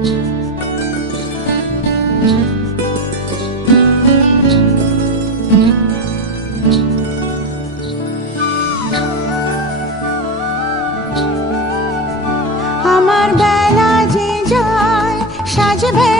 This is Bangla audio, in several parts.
আমার বেলা যে যায় সাজবে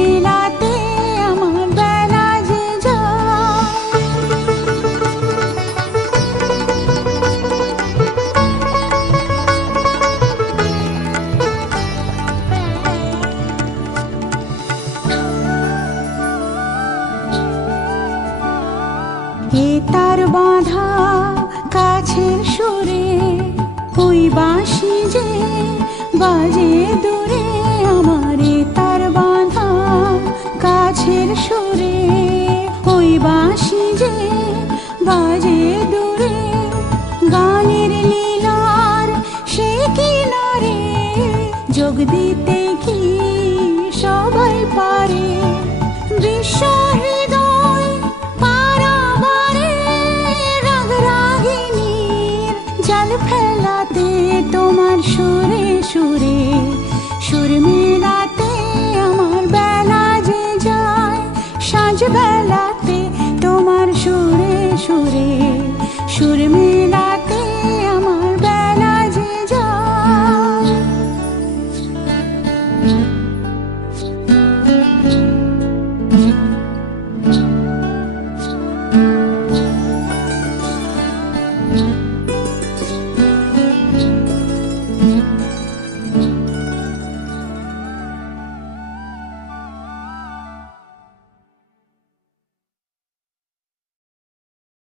তার বাঁধা কাছের সুরে ওই বাঁশি যে বাজে দূরে বেলাতে তোমার সুরে সুরে সুর মেলাতে আমার বেলা যে যা